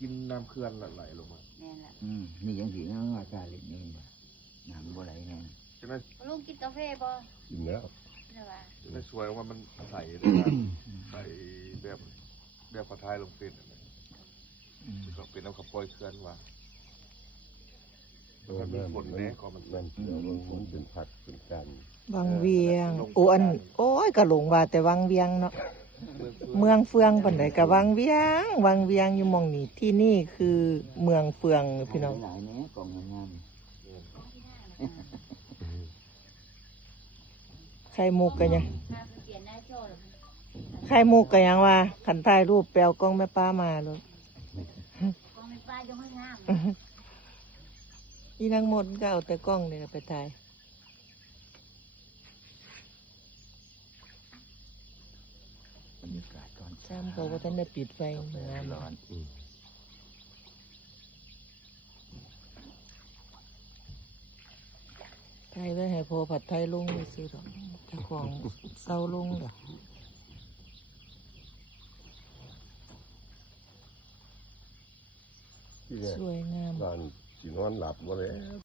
กินน้ำเขื่อนไหลลงมา แม่นละ นี่ยังสีน้ำว่าการเล็กนี่น้ำบ่ไหลแห้ง ใช่ไหม ลุงกินกาแฟบ่ กินแล้ว ใช่ป่ะ จะได้สวยว่ามันใสเลยนะใสแบบกระทายลงเป็นก็เป็นน้ำขับปล่อยเขื่อนว่ามันมีฝนแน่ก็มัน มันเดี๋ยวมันเป็นผักเป็นกัน วังเวียงโอ้อันโอ้ยกะหลงว่าแต่วังเวียงเนาะเมืองเฟืองปานใดกะวังเวียงอยู่หม่องนี้ที่นี่คือเมืองเฟืองพี่น้อง หลายๆแน่กล่องงาม ไข่มุกกันยัง ถ้าเปลี่ยนหน้าโชว์ ไข่มุกกันยังว่าขันถ่ายรูปแปลวกล้องแม่ป้ามาเลย ก็ไม่ป้ายังไม่งาม อีนางมดก็เอาแต่กล้องเนี่ยไปถ่าย บรรยากาศก่อน ซ้ำเขาก็ท่านได้ปิดไฟ กาแฟ งาม ร้อน ไทยไว้ให้พอผัดไทยลงเลยสิหรอกถ้าของเศร้าลงหรอก ที่แรก สวยงาม ตอนสินอนหลับบ่แล้ว